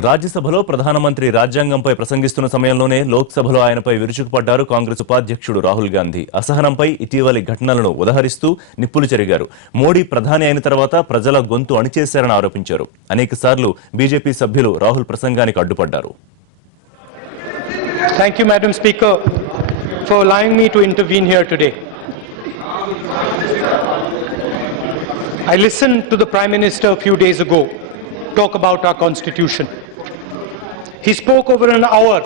రాజ్యసభలో ప్రధానమంత్రి రాజ్యాంగంపై ప్రసంగిస్తున్న సమయంలోనే లోక్ సభలో ఆయనపై విరుచుకుపడ్డారు కాంగ్రెస్ ఉపాధ్యక్షుడు రాహుల్ గాంధీ. అసహనంపై ఇటీవలి ఘటనలను ఉదహరిస్తూ నిప్పులు చెరిగారు. మోడీ ప్రధాని అయిన తర్వాత ప్రజల గొంతు అణిచేశారని ఆరోపించారు. అనేకసార్లు బీజేపీ సభ్యులు రాహుల్ ప్రసంగానికి అడ్డుపడ్డారు. Thank you, Madam Speaker, for allowing me to intervene here today. I listened to the Prime Minister a few days ago talk about our Constitution. He spoke over an hour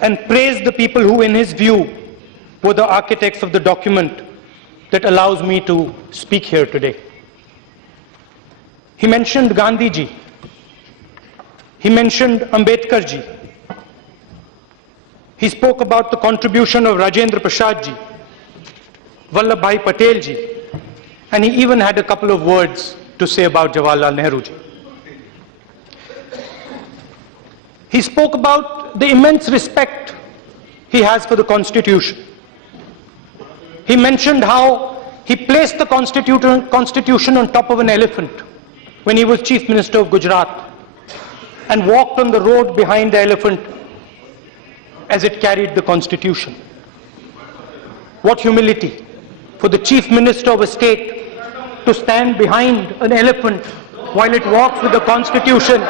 and praised the people who, in his view, were the architects of the document that allows me to speak here today. He mentioned Gandhi ji. He mentioned Ambedkar ji. He spoke about the contribution of Rajendra Prasad ji, Vallabhbhai Patel ji, and he even had a couple of words to say about Jawaharlal Nehru ji. He spoke about the immense respect he has for the Constitution. He mentioned how he placed the Constitution on top of an elephant when he was Chief Minister of Gujarat and walked on the road behind the elephant as it carried the Constitution. What humility for the Chief Minister of a state to stand behind an elephant while it walks with the Constitution.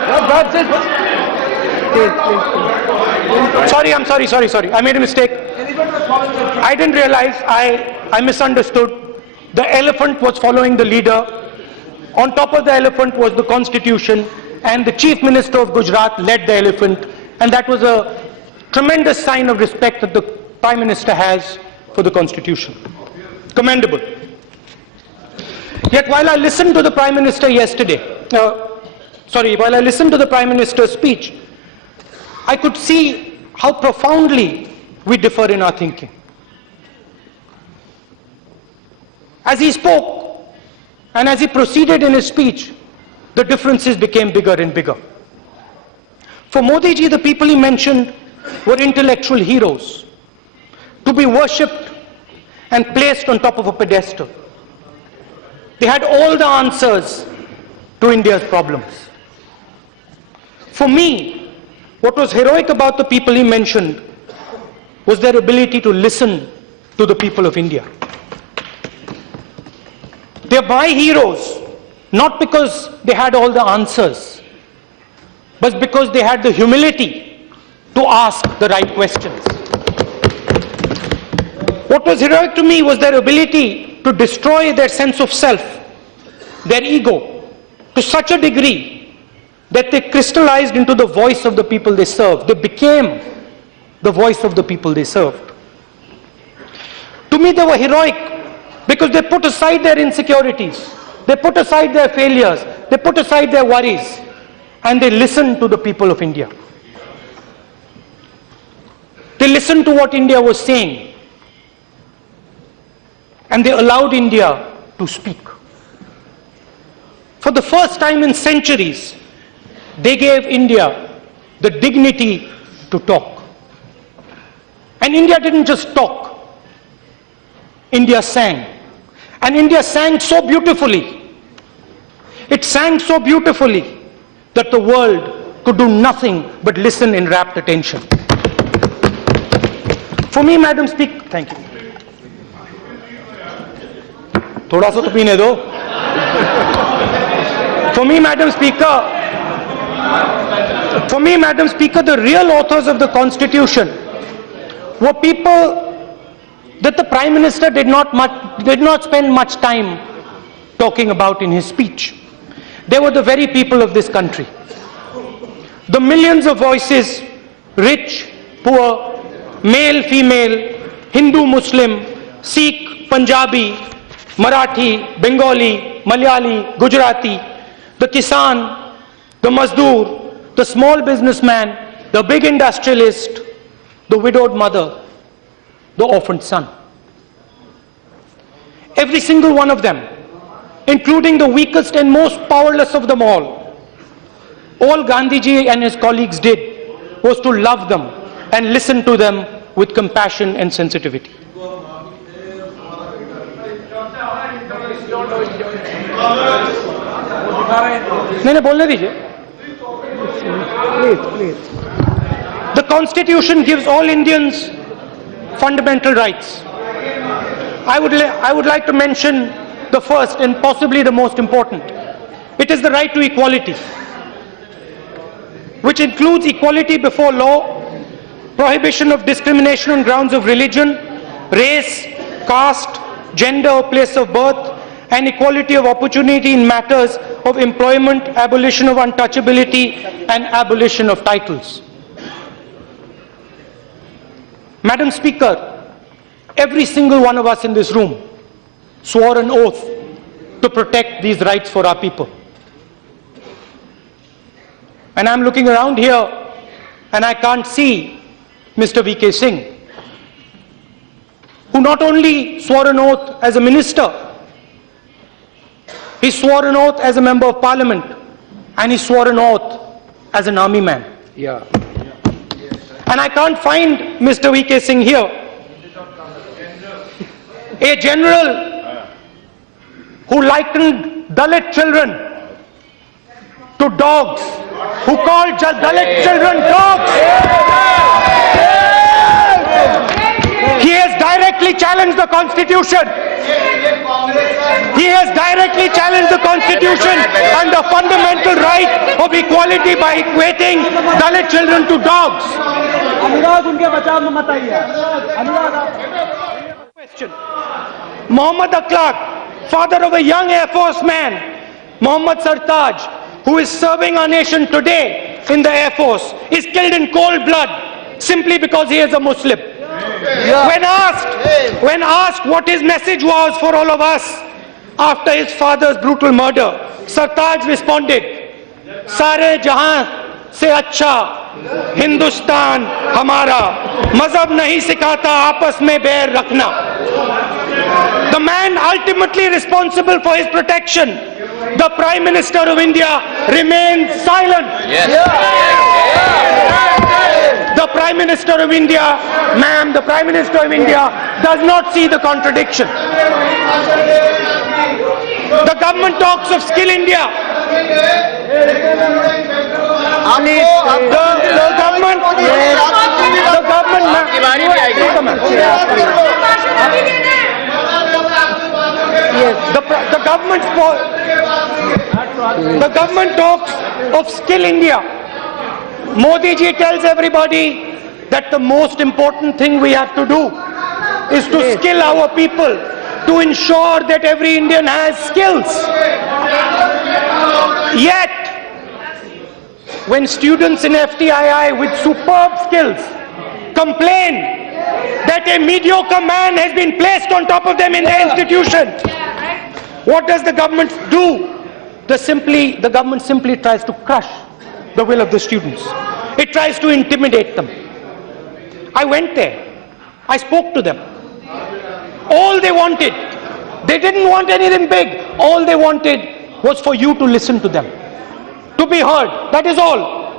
Sorry, I made a mistake. I didn't realize, I misunderstood. The elephant was following the leader. On top of the elephant was the Constitution, and the Chief Minister of Gujarat led the elephant, and that was a tremendous sign of respect that the Prime Minister has for the Constitution. Commendable. Yet while I listened to the Prime Minister while I listened to the Prime Minister's speech, I could see how profoundly we differ in our thinking. As he spoke and as he proceeded in his speech, the differences became bigger and bigger. For Modi ji, the people he mentioned were intellectual heroes, to be worshipped and placed on top of a pedestal. They had all the answers to India's problems. For me, what was heroic about the people he mentioned was their ability to listen to the people of India. They're my heroes, not because they had all the answers, but because they had the humility to ask the right questions. What was heroic to me was their ability to destroy their sense of self, their ego, to such a degree that they crystallized into the voice of the people they served. They became the voice of the people they served. To me, they were heroic because they put aside their insecurities, they put aside their failures, they put aside their worries, and they listened to the people of India. They listened to what India was saying, and they allowed India to speak. For the first time in centuries, they gave India the dignity to talk. And India didn't just talk. India sang. And India sang so beautifully. It sang so beautifully that the world could do nothing but listen in rapt attention. For me, Madam Speaker, thank you. थोड़ा सा तो पीने दो. For me, Madam Speaker, the real authors of the Constitution were people that the Prime Minister did not spend much time talking about in his speech. They were the very people of this country. The millions of voices, rich, poor, male, female, Hindu, Muslim, Sikh, Punjabi, Marathi, Bengali, Malayali, Gujarati, the Kisan, the Mazdoor, the small businessman, the big industrialist, the widowed mother, the orphaned son. Every single one of them, including the weakest and most powerless of them all Gandhiji and his colleagues did was to love them and listen to them with compassion and sensitivity. नहीं बोलने दीजिए. Please. The Constitution gives all Indians fundamental rights. I would like to mention the first and possibly the most important. It is the right to equality, which includes equality before law, prohibition of discrimination on grounds of religion, race, caste, gender or place of birth, and equality of opportunity in matters of employment, abolition of untouchability, and abolition of titles. Madam Speaker, every single one of us in this room swore an oath to protect these rights for our people. And I'm looking around here and I can't see Mr. V.K. Singh, who not only swore an oath as a minister, he swore an oath as a member of parliament, and he swore an oath as an army man. Yeah. And I can't find Mr. V.K. Singh here. A general who likened Dalit children to dogs, who called Dalit children dogs. He has directly challenged the Constitution. He has directly challenged the Constitution and the fundamental right of equality by equating Dalit children to dogs. Question. Muhammad Akhlaq, father of a young Air Force man, Muhammad Sartaj, who is serving our nation today in the Air Force, is killed in cold blood simply because he is a Muslim. When asked what his message was for all of us after his father's brutal murder, Sartaj responded, "Sare jahan se अच्छा हिंदुस्तान हमारा, मजहब नहीं सिखाता आपस में बैर रखना." The man ultimately responsible for his protection, the Prime Minister of India, remains silent. The Prime Minister of India, ma'am, the Prime Minister of India does not see the contradiction. The government talks of Skill India. The government talks of Skill India. Modi ji tells everybody that the most important thing we have to do is to skill our people, to ensure that every Indian has skills. Yet, when students in FTII with superb skills complain that a mediocre man has been placed on top of them in the institution, what does the government do? The government simply tries to crush the will of the students. It tries to intimidate them. I went there. I spoke to them. All they wanted, they didn't want anything big. All they wanted was for you to listen to them, to be heard. That is all.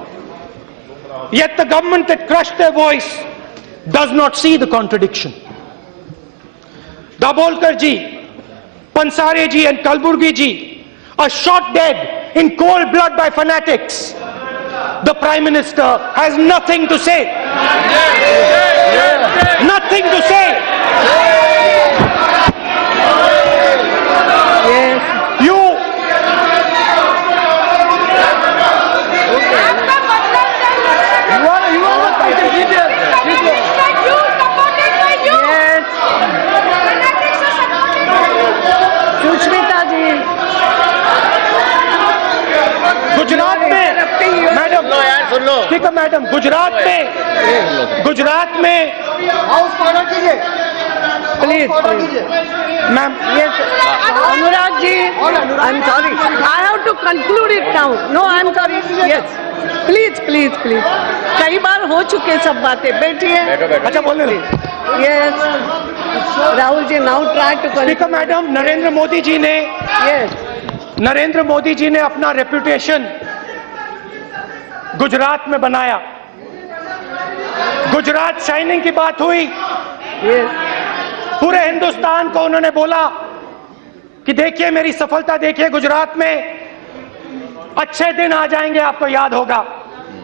Yet the government that crushed their voice does not see the contradiction. Dabolkar ji, Pansare ji and Kalburgi ji are shot dead in cold blood by fanatics. The Prime Minister has nothing to say. Nothing to say. Gujarat में madam speaker madam Gujarat में Please. Ma'am Anurag ji, I'm sorry. I have to conclude it now. No, I'm sorry. Yes. Please. कई बार हो चुके सब बातें. बैठिए. अच्छा बोल रहे. Yes. Rahul ji, now try to conclude. Speaker madam Narendra Modi ji ने अपना रेपुटेशन गुजरात में बनाया. गुजरात शाइनिंग की बात हुई. पूरे हिंदुस्तान को उन्होंने बोला कि देखिए मेरी सफलता देखिए गुजरात में अच्छे दिन आ जाएंगे आपको याद होगा.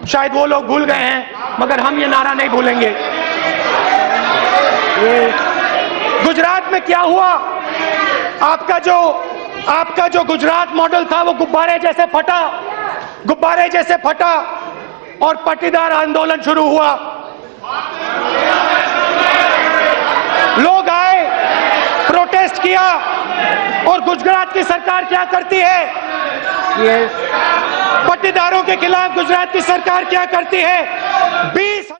शायद वो लोग भूल गए हैं, मगर हम ये नारा नहीं भूलेंगे। गुजरात में क्या हुआ? आपका जो गुजरात मॉडल था वो गुब्बारे जैसे फटा और पट्टीदार आंदोलन शुरू हुआ। लोग आए, प्रोटेस्ट किया, और गुजरात की सरकार क्या करती है? पट्टीदारों के खिलाफ गुजरात की सरकार क्या करती है? 20